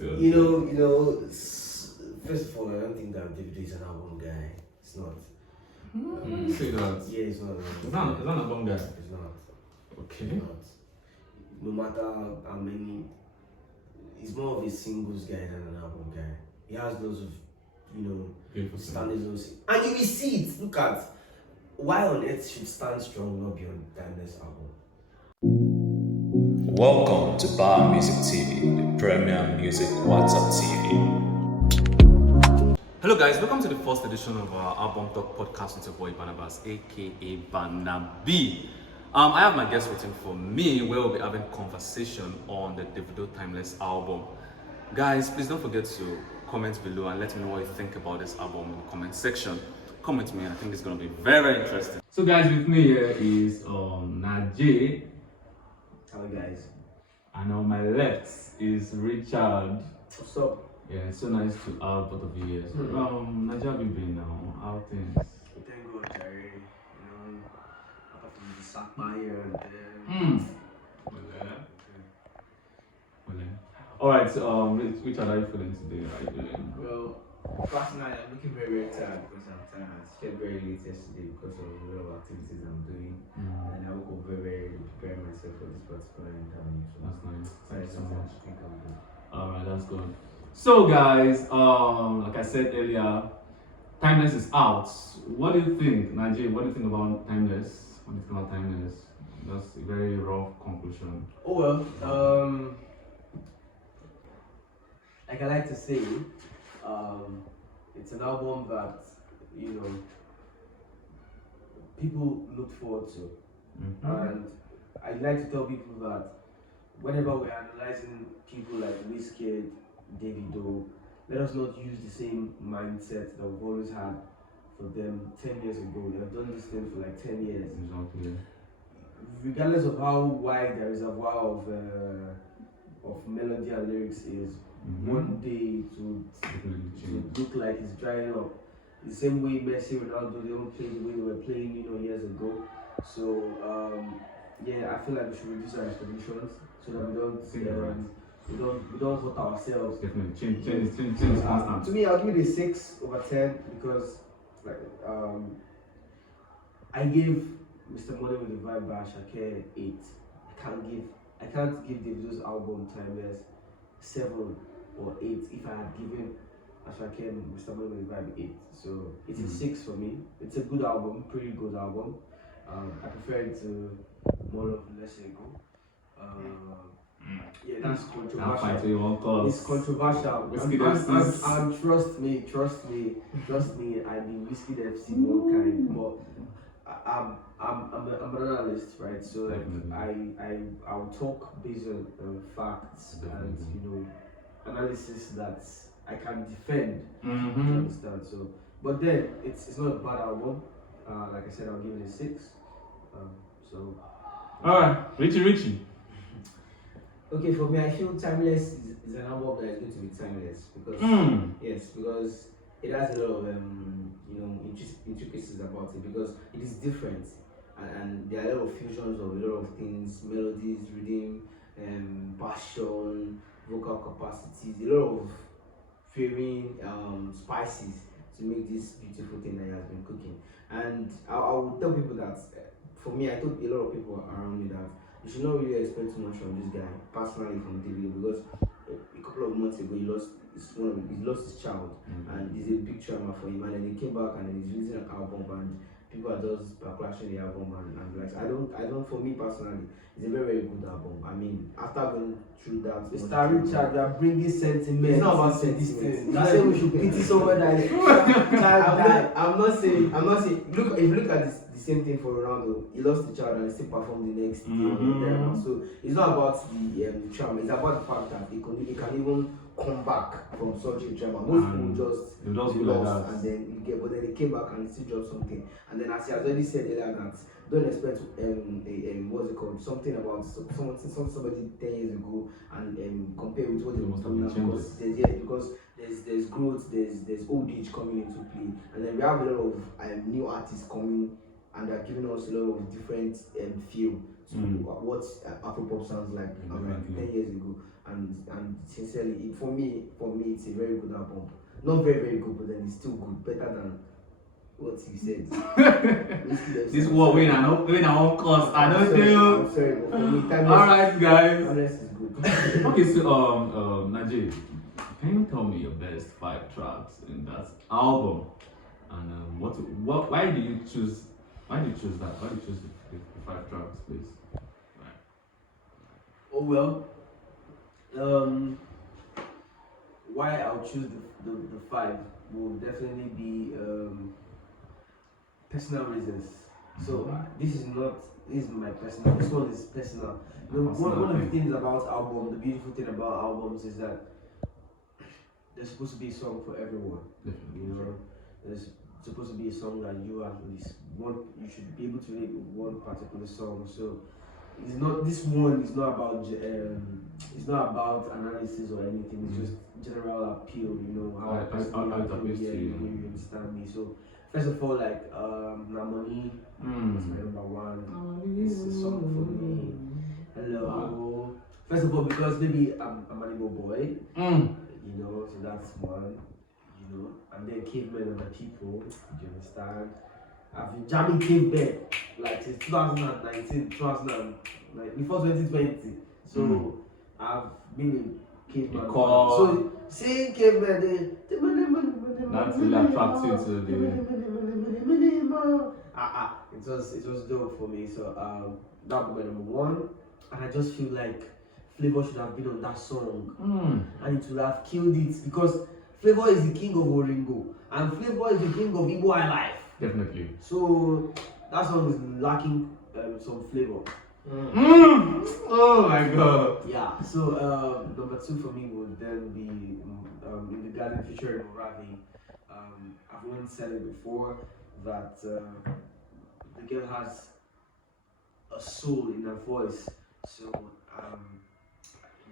question. First of all, I don't think that Davido is an album guy. It's not. Say that. Yeah, it's not. It's not an album guy. It's not. Okay. It's not. No matter how many, he's more of a singles guy than an album guy. He has those of, standards. And you will see it. Look at why on earth should Stand Strong not be on Timeless album. Welcome to Bar Music TV, the premier music WhatsApp TV. Hello guys, welcome to the first edition of our Album Talk podcast with your boy Barnaby, aka Barnaby. I have my guest waiting for me where we'll be having conversation on the Davido Timeless album. Guys, please don't forget to comment below and let me know what you think about this album in the comment section. Comment to me, I think it's going to be very, very interesting. So guys, with me here is Najae. Hello guys. And on my left is Richard. What's up? Yeah, it's so nice to have both of you here. So, Najae, how have you been now? How things? Thank God, Jerry. Apart from the Sakma here and there. Alright, so Richard, how are you feeling today? How are you doing? Well, personally, I'm looking very, very tired because I'm tired. I slept very late yesterday because of a lot of activities I'm doing. And I woke up very, very early preparing myself for this particular interview. So That's nice. Thank you so I much. think I'm good. Alright, that's good. So guys, like I said earlier, Timeless is out. What do you think, Najae? What do you think about Timeless? What do you think about Timeless? That's a very rough conclusion. Oh well, like I like to say, it's an album that people look forward to, and I like to tell people that whenever we're analyzing people like Wizkid, Davido, let us not use the same mindset that we've always had for them 10 years ago. They have done this thing for like 10 years. Exactly. Regardless of how wide the reservoir of melody and lyrics is, one day it would look like it's drying up. The same way Messi, Ronaldo, they don't play the way they were playing, years ago. So I feel like we should reduce our expectations so that we don't hurt ourselves. Definitely change is constant. To me, I'll give it a 6/10 because I gave Mr. Money with the Vibe by Asake 8. I can't give Davido's album Timeless 7 or 8 if I had given Asake and Mr. Money with the Vibe 8. So it's a 6 for me. It's a good album, pretty good album. I prefer it to More Love Less Ego. That's controversial. It's controversial. And trust me, I mean Whiskey FC one kind, but I'm an analyst, right? So like I'll talk based on facts and analysis that I can defend. You understand? So, but then it's not a bad album. Like I said, I'll give it a 6. Alright, Richie. Okay, for me, I feel Timeless is an album that is going to be timeless because because it has a lot of intricacies about it because it is different and there are a lot of fusions of a lot of things, melodies, rhythm, passion, vocal capacities, a lot of varying spices to make this beautiful thing that he has been cooking. And I will tell people that for me, I told a lot of people around me that you should not really expect too much from this guy, personally from Davido, because a couple of months ago he lost his child, and it's a big trauma for him. And then he came back and then he's releasing an album, and people are just backlashing the album, and like I don't. For me personally, it's a very, very good album. I mean, after going through that, Mr. Richard, you are bringing sentiment. It's not about sentiment. You say we should pity someone that is I'm not saying. Look, if you look at this. Same thing for Ronaldo. He lost the child and he still performed the next day. So it's not about the trauma. It's about the fact that he can even come back from such a trauma. Most people just lost and then but then he came back and he still dropped something. And then as he has already said earlier that don't expect what's it called, something about somebody 10 years ago and compare with what they was doing now because there's growth, there's old age coming into play, and then we have a lot of new artists coming and they're giving us a lot of different feel to what Afropop sounds like like 10 years ago. And sincerely, for me, it's a very good album. Not very, very good, but then it's still good, better than what you said. This is what we are when I won't cost. I don't know. I'm sorry, but for me, Timeless, Alright, guys. Timeless is good. Okay, so Najae, can you tell me your best 5 tracks in that album? And why did you choose that? Why did you choose the 5 tracks, please? Oh well. Why I'll choose the 5 will definitely be personal reasons. So this is my personal. This one is personal. One of the things about album, the beautiful thing about albums is that there's supposed to be a song for everyone. You know, there's supposed to be a song that you have at least one. You should be able to relate with one particular song. So it's not, this one is not about it's not about analysis or anything. It's just general appeal. You know how I appeals to you. You understand me. So first of all, like Namoni, that's my number 1. It's a song for me. Hello. Wow. First of all, because maybe I'm an Igbo boy. You know, so that's one. You know, and then Cavemen and the People. Do you understand? I've been jamming Cavemen like since 2019, like before 2020. So I've been in Caveman. So seeing Cavemen, that's really attractive to the. It was dope for me. So that was my number 1, and I just feel like Flavor should have been on that song, and it would have killed it because Flavor is the king of Oringo, and Flavor is the king of Igbo high life. Definitely. So that song is lacking some flavor. Oh my god. Yeah. So number 2 for me would then be In the Garden featuring Morrovay. I've once said it before that the girl has a soul in her voice. So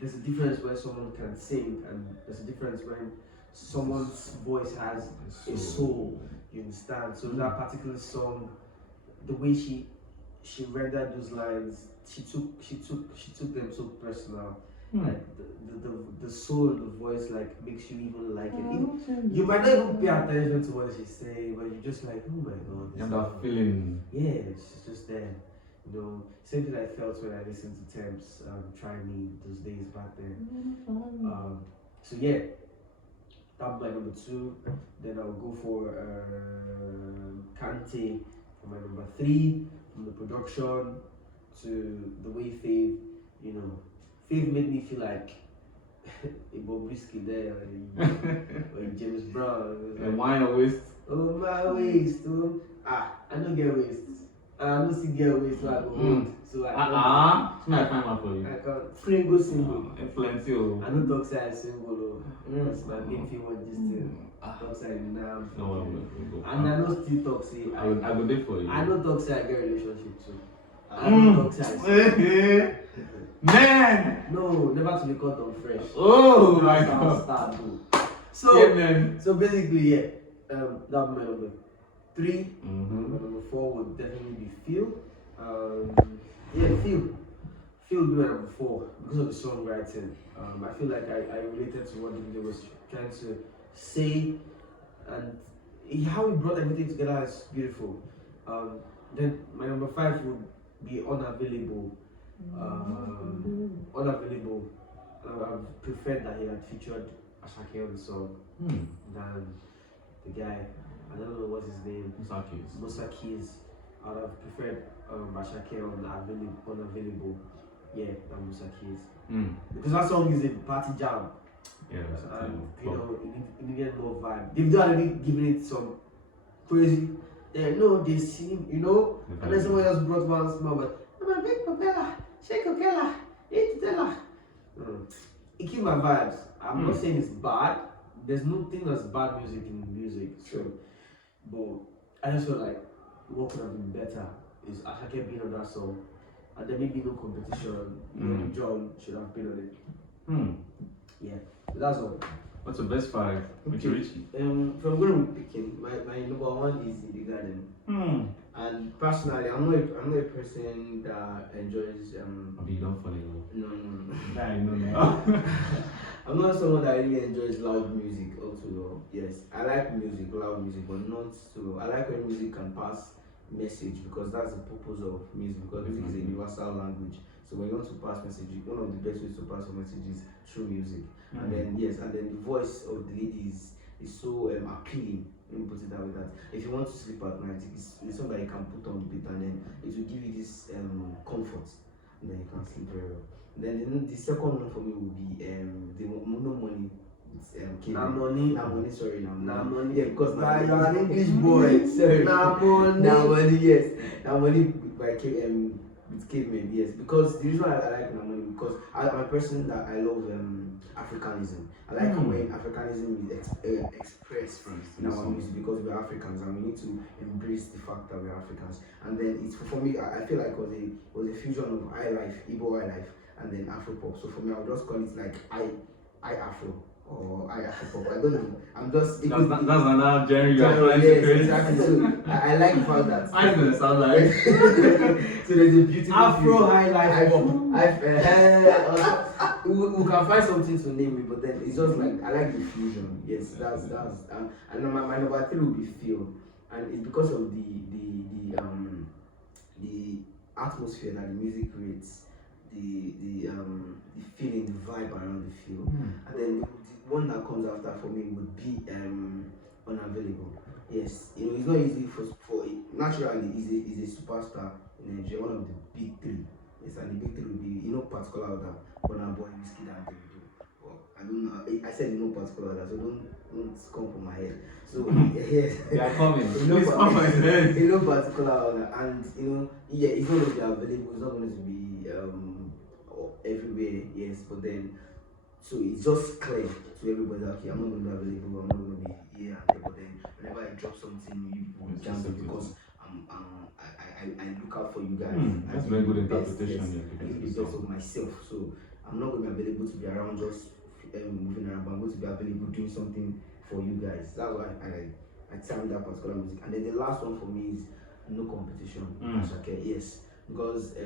there's a difference when someone can sing, and there's a difference when someone's voice has a soul. You understand? So that particular song, the way she rendered those lines, she took them so personal. Like the soul in the voice like makes you even like it. You might not even pay attention to what she's saying, but you're just like, oh my god. And that feeling. Yeah, she's just there. You know, same thing I felt when I listened to Temps Try Me those days back then. So yeah, that was my number 2. Then I'll go for Kante for my number 3. From the production to the way Fave, you know, Fave made me feel like a Bobrisky there or a James Brown. And why your waist? Oh my waist, oh. I don't get waist. I don't see get waist like so I can't find one for you. I can't single single. Plenty of. I don't talk side single. That's my main thing with this thing. Talk side now. And I know still talk say I go there for you. I know talk say I get relationship too. I know talk say. Man! No, never to be caught on fresh. Oh my god. Start do. So yeah, man. So basically, yeah, that was my number 3. My number 4 would definitely be Feel. Feel would be my number 4 because of the songwriting. I feel like I related to what Davido was trying to say, and how he brought everything together is beautiful. Then my number 5 would be Unavailable. Unavailable. I preferred that he had featured Asake on the song than the guy. I don't know what's his name. Musakeys. I would have preferred Asake on Unavailable. Yeah, than Musakeys. Because that song is a party jam. Yeah, you know, it needed more vibe. They've already given it some crazy. They sing, you know, and then someone else brought one small, but I'm a big propeller, shake a killer, eat teller. It keeps my vibes. I'm not saying it's bad. There's nothing that's bad music in music. So, but I just feel like what could have been better is Asake being on that song, and there may be no competition. John should have been on it. Yeah, so that's all. What's the best 5? Richard? If I'm going to be picking, my number 1 is In the Garden. And personally, I'm not a person that enjoys Maybe you don't fall in love. no. I know now. I'm not someone that really enjoys loud music also. Yes, I like music, loud music, but not so. I like when music can pass message because that's the purpose of music. Because music is a universal language. So when you want to pass message, one of the best ways to pass a message is through music. And then and then the voice of the lady is so appealing. Let me put it that way. That if you want to sleep at night, it's something that you can put on beat, and then it will give you this comfort, and then you can sleep very well. Then the second one for me will be the no money. It's Na money. Na money, sorry, na money. Na money. Yeah, because Nah, you're an English boy. sorry. Na money. Na money, yes. Na money by with cavemen, yes. Because the reason why I like na money because I'm a person that I love Africanism. I like when Africanism is expressed in our music because we're Africans and we need to embrace the fact that we're Africans. And then it's for me, I feel like it was a fusion of high life, Igbo high life, and then Afro pop. So for me, I would just call it like I Afro or I Afro pop. I don't know. I'm just That's another genre you are trying to create. Exactly. So I like the fact that I'm gonna sound like so there's a beautiful Afro high life pop. We can find something to name it, but then it's just like I like the fusion. Yes, that's and my number three will be feel, and it's because of the atmosphere that the music creates, the feeling, the vibe around the feel, and then the one that comes after for me would be unavailable. Yes, it's not easy for naturally he's a superstar in Nigeria, one of the big three. Yes, and the big three will be particular order, Barnaby, Whiskey and Davido. Well, I don't know. I said in no particular order, so don't come from my head. So yes, they are coming. Please come my head. In no particular order, and it's not going to be available. It's not going to be everywhere. Yes, but then so it's just clear to everybody that okay, I'm not going to be available. I'm not going to be here and there. But then whenever I drop something, you people will jump because I look out for you guys. That's very good interpretation. I give the best of myself. So I'm not going to be available to be around just moving around, but I'm going to be available doing something for you guys. That's why I timed that particular music. And then the last one for me is no competition. Asake, yes, because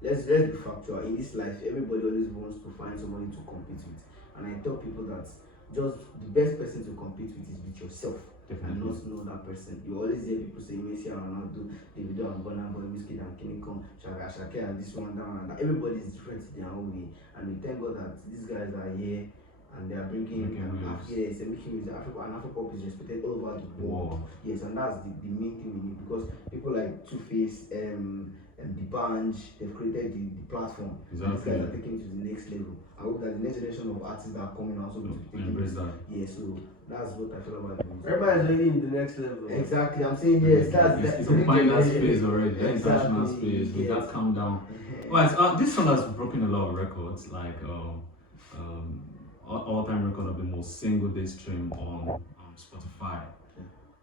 let's be factual. In this life, everybody always wants to find somebody to compete with, and I tell people that just the best person to compete with is with yourself. And not know that person. You always hear people say Messi and Ronaldo, Davido and Barnaby, Whiskey and Kinikon, Asake and this one down and that. Everybody is different in their own way, and we thank God that these guys are here and they are bringing yes, they're making music. Africa and Afro pop is respected all over the world. Yes, and that's the main thing we need because people like Two Face, the band, they've created the platform. Exactly. These guys are taking it to the next level. I hope that the next generation of artists that are coming also going to take it. Yeah, so that's what I feel about the music. Everybody's already in the next level. Exactly, I'm saying yes. It's occupying that space already, the international space. We got calm down. Right, this song has broken a lot of records, like all-time record of the most single day stream on Spotify.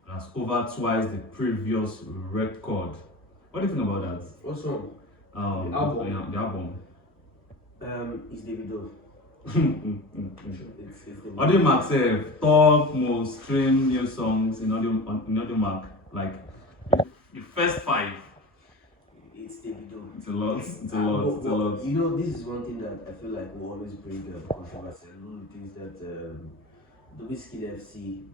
That's over twice the previous record. What do you think about that? What song? The album. Yeah, the album. It's Davido. Audio Mac says top most streamed new songs in Audio Mac, like the first 5. It's Davido. It's a lot. It's a lot. You know, this is one thing that I feel like will always bring controversy. One of the things that the Whiskey FC.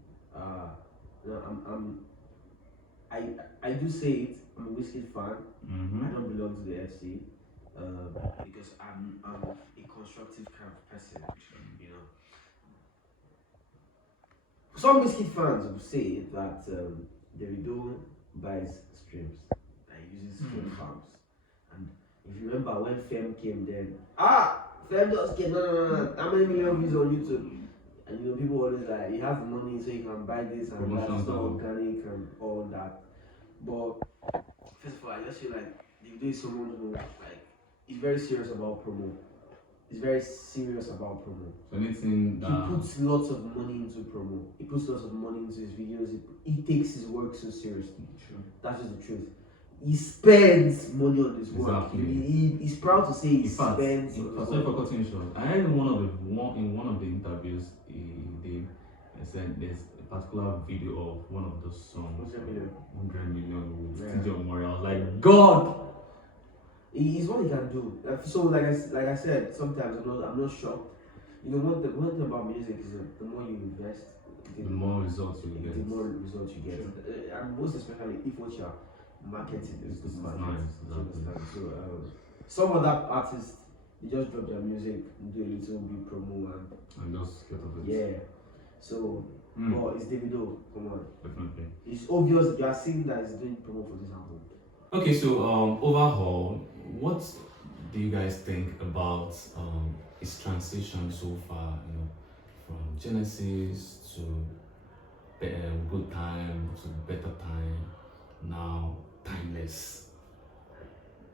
I do say it. I'm a Whiskey fan. I don't belong to the FC because I'm a constructive kind of person. You know, some Whiskey fans will say that Davido buys streams and uses stream farms. And if you remember when Fame came, then Fame just came. No. How many million views on YouTube? And people always like, you have money so you can buy this and that, it's not organic and all that. But first of all, I just feel like Davido is someone who is very serious about promo. He's very serious about promo. So anything he puts lots of money into promo. He puts lots of money into his videos. He takes his work so seriously. True. That's just the truth. He spends money on his work. He's proud to say he spends. Sorry for cutting short. I heard in one of the interviews he said there's a particular video of one of those songs. 100 million. 100 million with Yeah. TJ Omori. I was like, God! It's what he can do. So like I said, sometimes I'm not shocked. You know what the one thing about music is that the more you invest, The more results you get. the more results you get. And most especially if what you're marketing is It's good nice, marketing. exactly. You understand? So some other artists they just drop their music, do a little bit promo And just get off it. yeah. So but it's Davido, come on. Definitely. It's obvious you are seeing that he's doing promo for this album. Okay, so overall, what do you guys think about his transition so far? You know, from Genesis to Good Time to Better Time, now Timeless.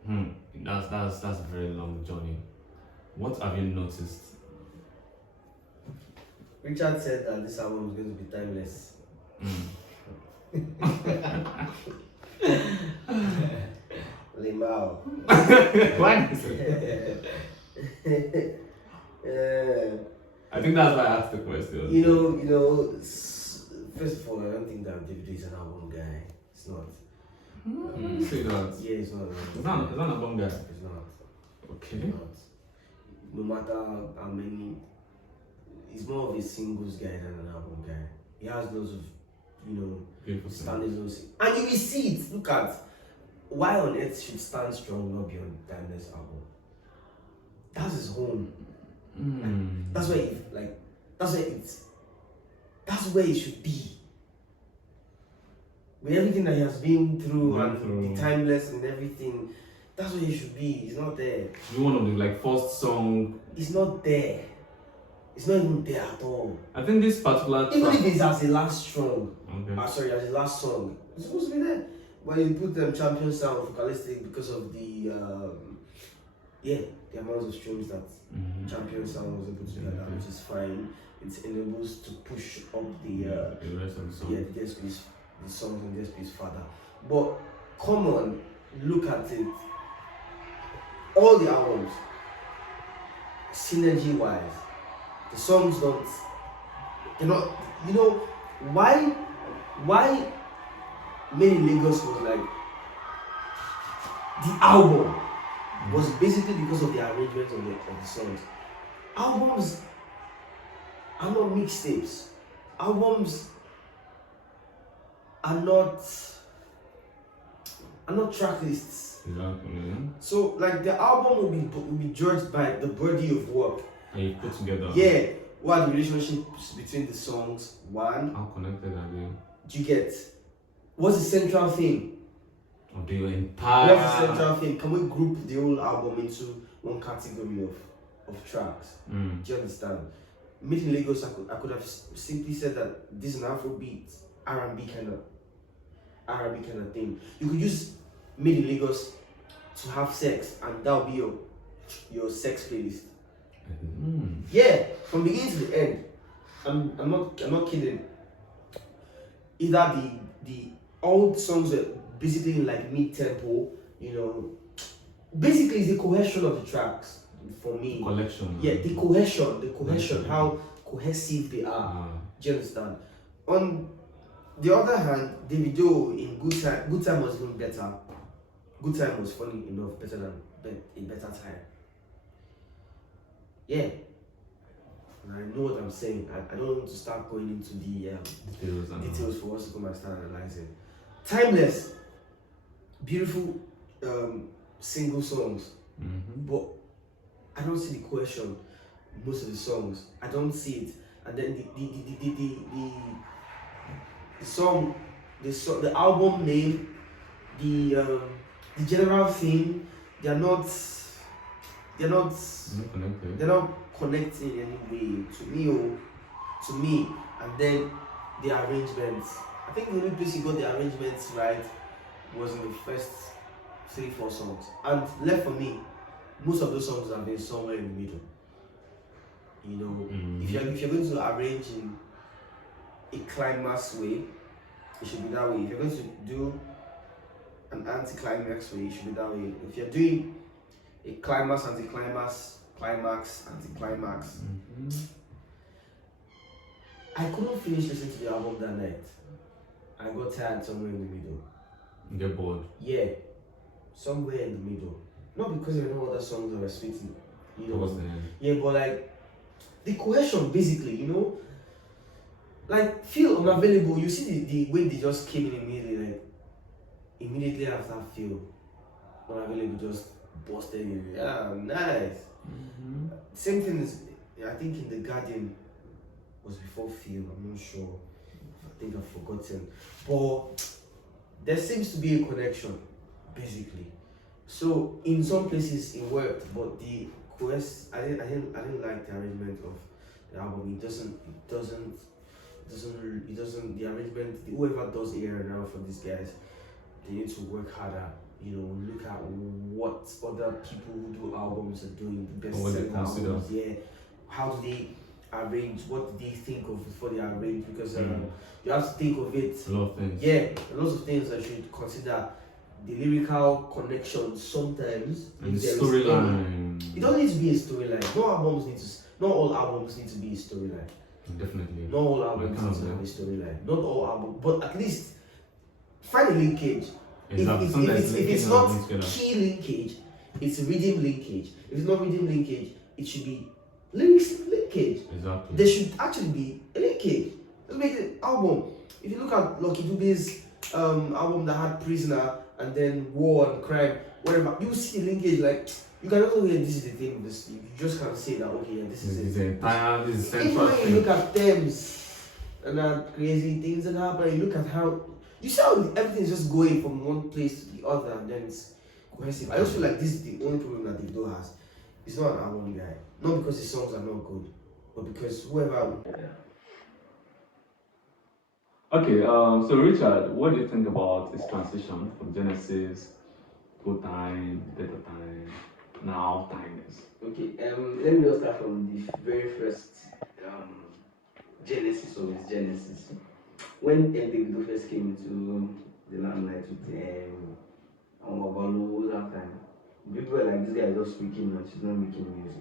That's a very long journey. What have you noticed? Richard said that this album is going to be timeless. Limao. Why? I think that's why I asked the question. You know. First of all, I don't think that Davido is an album guy. It's not. Say that. Yeah, it's not. It's not an album guy. It's not. Okay. It's not. No matter how many, he's more of a singles guy than an album guy. He has lots of, Beautiful standards. And you will see it. Look at why on earth should Stand Strong not be on Timeless album? That's his home. That's where that's where it should be. With everything that he has been through and the Timeless and everything, that's where he should be. He's not there. You one of the first song. It's not there. It's not even there at all. I think this particular track. Even if it's as a last song, Okay. as a last song, it's supposed to be there. But you put them champion sound vocalistic because of the amount of streams that champion sound was able to do that, which is fine. It enables to push up the rest of the song. the DSP's the songs on DSP's further. But come on, look at it. All the albums, synergy wise, the songs they're not, why Made in Lagos was like, the album was basically because of the arrangement of the songs. Albums are not mixtapes. Albums are not track lists. Exactly. So like the album will be judged by the body of work. And you put together. Yeah. What are the relationships between the songs? One. How connected are they? Do you get? What's the central theme? Of the entire. What's the central theme? Can we group the whole album into one category of tracks? Do you understand? Made in Lagos, I could have simply said that this is an Afrobeat, R&B kind of thing. You could use Made in Lagos to have sex, and that'll be your sex playlist. Yeah, from beginning to the end. I'm not kidding. Either the old songs are basically like mid-tempo, basically it's the cohesion of the tracks for me. Collection. Yeah, the cohesion, how cohesive they are. Do you understand? On the other hand, Davido in Good Time was even better. Good Time was funny enough, better than a Better Time. Yeah. And I know what I'm saying. I don't want to start going into the details for us to come and start analyzing. Timeless, beautiful single songs, but I don't see the cohesion in most of the songs. I don't see it. And then the album name, the general theme, they're not connecting in any way to me. And then the arrangements. I think the only place you got the arrangements right was in the first 3-4 songs. And left for me, most of those songs have been somewhere in the middle. If you're going to arrange in a climax way, it should be that way. If you're going to do an anti-climax way, it should be that way. If you're doing a climax, anti-climax, climax, anti-climax, I couldn't finish listening to the album that night. I got tired somewhere in the middle. You get bored. Yeah, somewhere in the middle. Not because there were no other songs that were sweet, you know. Towards the end. Yeah, but like the cohesion, basically, you know, like feel unavailable. You see the way they just came in immediately, like immediately after feel unavailable just busted in. Yeah, nice. Same thing is, I think in the Guardian was before feel. I'm not sure. I think I've forgotten, but there seems to be a connection, basically. So in some places it worked, but the quest I didn't like the arrangement of the album. It doesn't the arrangement. Whoever does air now for these guys, they need to work harder. You know, look at what other people who do albums are doing, the best What they selling consider. albums. Yeah, how do they arrange? What do they think of before they arrange? Because you have to think of it. A lot of things. Yeah, lots of things I should consider. The lyrical connection sometimes. And the if there is storyline. any. It doesn't need to be a storyline. Not all albums need to be a storyline. Definitely. Not all albums Kind need of, to yeah. have a storyline. Not all albums, but at least find a linkage. Exactly. If Sometimes it's linking not things together. key linkage, it's rhythm linkage. If it's not rhythm linkage, it should be lyrics linkage. Exactly. There should actually be a linkage. Let's make an album. If you look at Lucky Dube's album that had Prisoner and then War and Crime, whatever, you see the linkage. Like you can also hear this is the thing. This you just can't say that. Okay, yeah, this This is is it. the entire, this is Even central when you thing. look at themes and crazy things that happen, you look at how you see how everything is just going from one place to the other, and then it's cohesive. I just feel like this is the only problem that Davido has. He's not an album guy, not because his songs are not good, but because whoever. Okay, so Richard, what do you think about his transition from Genesis, full time, data time, now timeless? Okay, let me just start from the very first genesis of his genesis. When Davido first came into the limelight with Omobalo that time, people were like, this guy is just speaking and she's not making music.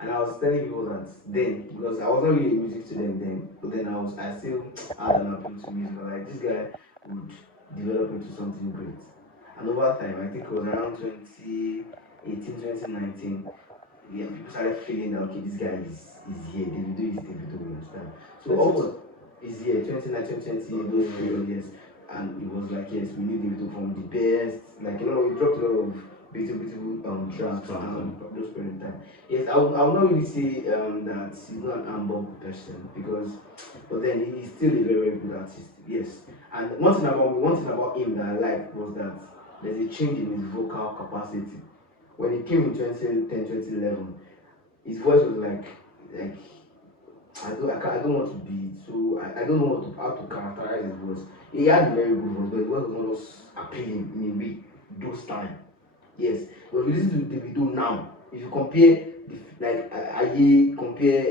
And I was telling people that then, because I was not really a music student then, but then I still had an appeal to music. Like this guy would develop into something great. And over time, I think it was around 2018, 2019, yeah, people started feeling that okay, this guy is here, Davido is Davido, you understand? So almost is here, 2019, 2020, those period, yes. And it was like, yes, we need Davido from the best, like, you know, we dropped a lot of beautiful tracks and those period of time. Yes, I will not really say that he's not an album person, because, but then he's still a very, very good artist, yes. And one thing about him that I liked was that there's a change in his vocal capacity. When he came in 2010, 2011, his voice was like I don't want to be so I don't know how to characterize his voice. He had a very good voice, but his voice was not just appealing in a way those time. Yes, but if you listen to Davido now, if you compare compare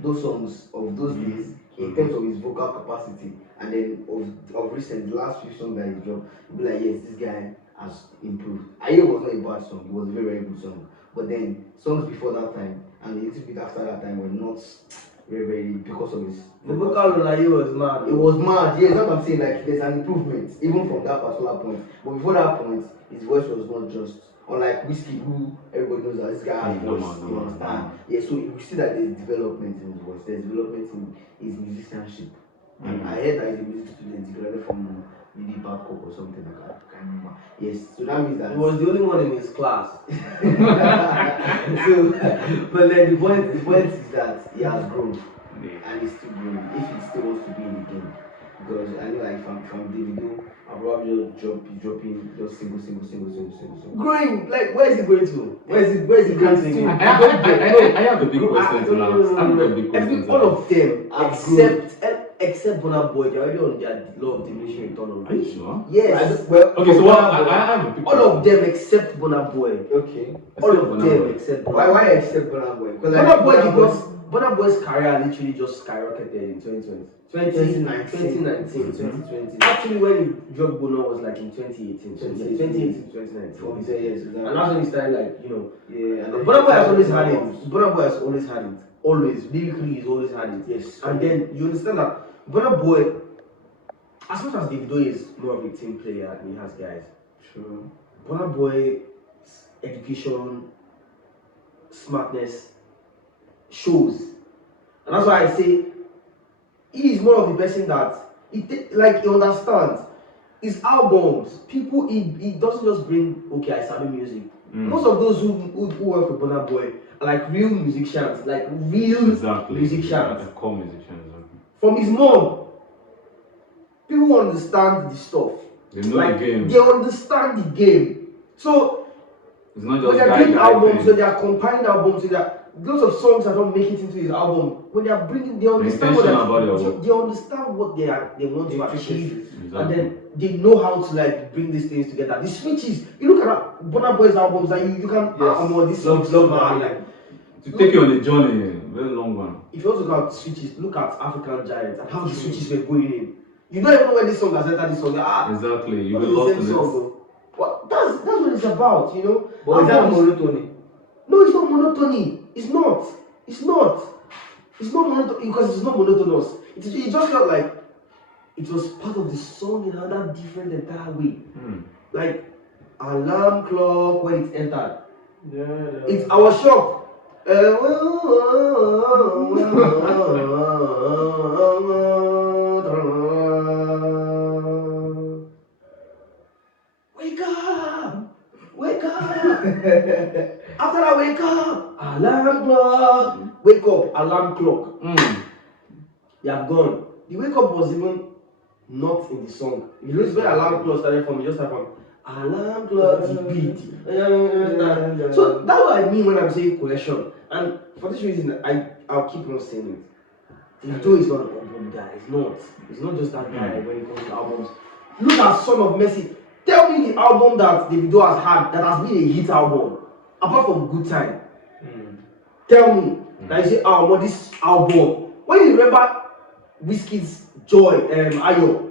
those songs of those days in terms of his vocal capacity, and then of recent, the last few songs that he dropped, you'll be like, yes, this guy has improved. Aye was not a bad song, it was a very, very good song. But then songs before that time and a little bit after that time were not very, very, because of his The vocal on you was mad. it was mad, yes, that's what I'm saying. Like there's an improvement even from that particular point. But before that point, his voice was not just unlike Whiskey, who everybody knows that this guy has voice, you understand? Yeah, so you see that there's development in his voice, there's development in his musicianship. And I heard that he's a music student, he graduated from maybe Babcock or something like that. I can't remember. Yes, so that means that He was the only one in his class. so, but then the point is that he has grown and he's still growing if he still wants to be in the game. Because I know like from Davido, I'll probably just dropping just single. Growing, like where is he going to? Where is he going to? I have a big question to ask. I have a big question to All ask. of them, except Burna Boy, they're already on their law of diminishing return on Are you risk. sure? Yes. Okay, so what? I have a big All of them except Burna Boy. Okay. All of Burna them Boy. except Burna Boy. Why except Burna Boy? Because Burna Boy, because Burna Boy's career literally just skyrocketed in 2020. 2019. 2020. Actually, when he dropped Bono was like in 2018. 2018 to 2019. From his years, And that's when he started, like, you know. yeah, and Burna Boy has always had it. Burna Boy has always had it. Always, lyrically, he's always had it. Yes. And then you understand that Burna Boy, as much as Davido is more of a team player and he has guys, True. Burna Boy's education, smartness shows. And that's why I say he is more of the person that he understands his albums. People, he doesn't just bring, okay, I sabi music. Most of those who work with Burna Boy are like real musicians, like real musicians. Yeah, core musicians. From his mom, people understand the stuff. They know the game. They understand the game. So It's not when just they're doing albums, thing. so they are compiling albums, so that lots of songs that don't make it into his album. When they are bringing, they understand what they understand what they want to achieve, and then they know how to like bring these things together. The switches, you look at Burna Boy's albums, and you can this love like to take you on a journey, very long one. if you also look at switches, look at African Giants and how the switches were going in. You don't even know when this song has entered this song. Exactly, you what will is lost the same in song, though? What that's what it's about, you know. But is that monotony? No, it's not monotony. It's not. It's not. It's not monotonous because it's not monotonous. It just felt like it was part of the song in another different entire way. Like alarm clock when it entered. It's our shock. Wake up! Wake up! After I wake up, alarm clock. Wake up, alarm clock. They have gone. The wake up was even not in the song. If you notice where alarm clock started from, it just happened. Alarm clock, the beat. So that's what I mean when I'm saying collection. And for this reason, I'll keep on saying it. Davido is not an album guy. It's not. It's not just that guy when it comes to albums. Look at Son of Mercy. Tell me the album that Davido has had that has been a hit album, apart from Good Time. Tell me that you say, oh, what this album? When you remember Whiskey's Joy, Ayo,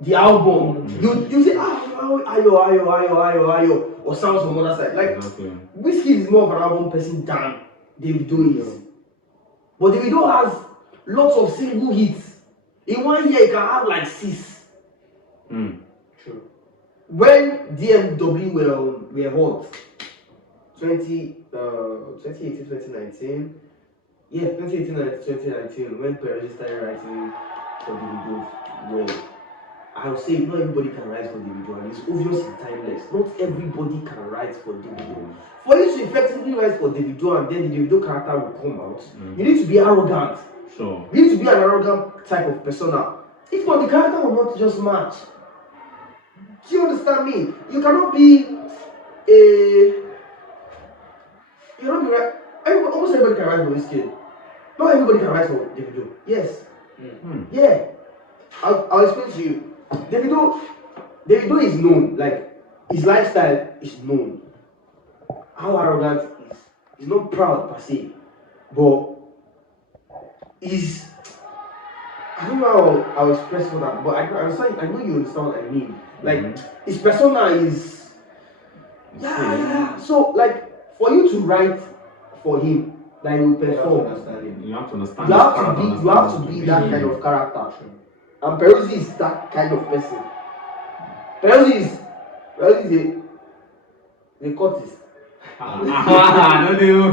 the album, you say, Ayo, or sounds from other side. Like Whiskey is more of an album person than Davido is. But Davido has lots of single hits. In 1 year, he can have like 6. True. When DMW were hot, 2018, 2019, yeah, 2018 and 2019, when Perez started writing for Davido, well, I would say not everybody can write for Davido, and it's obviously timeless. Not everybody can write for Davido. For you to effectively write for Davido and then the Davido character will come out, you need to be arrogant. Sure. You need to be an arrogant type of persona. If not, the character will not just match. Do you understand me? You cannot be almost everybody can write for this kid. Not everybody can write for Davido. Yes. Yeah. I'll explain to you. Davido is known, like his lifestyle is known. How arrogant he is. He's not proud per se, but he's, I don't know how I'll express for that, but I know you understand what I mean. Like his persona is So like for you to write for him, like you perform, You have to understand. you have to be that kind of character. And Peruzzi is that kind of person. Peruzzi is a Curtis. No deal.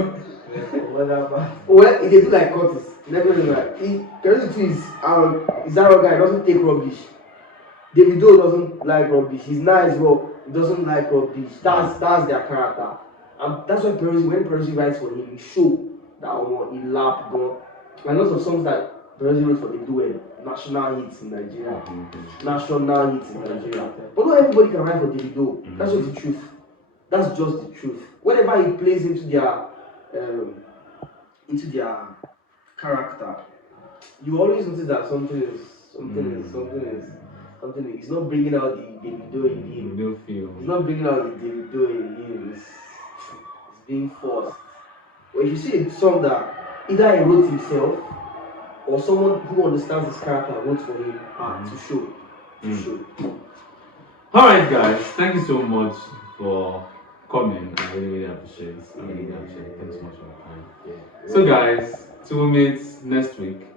Well, he do like Curtis. Never do like. Peruzzi too is arrogant. He doesn't take rubbish. Davido doesn't like rubbish. He's nice, but he doesn't like rubbish. That's their character. And that's why when Peruzzi writes for him, he show that he laughed, bro. And lots of songs that Peruzzi wrote for Davido were national hits in Nigeria. National hits in Nigeria. But not everybody can write for Davido. That's just the truth. That's just the truth. Whenever he plays into their character, you always notice that something is. He's not bringing out the Davido in him. He's not bringing out the Davido in him. It's being forced. When you see a song that either he wrote himself or someone who understands his character wrote for him, to show. Alright guys, thank you so much for coming. I really appreciate it. Thanks so much for your time. So guys, Till we meet next week.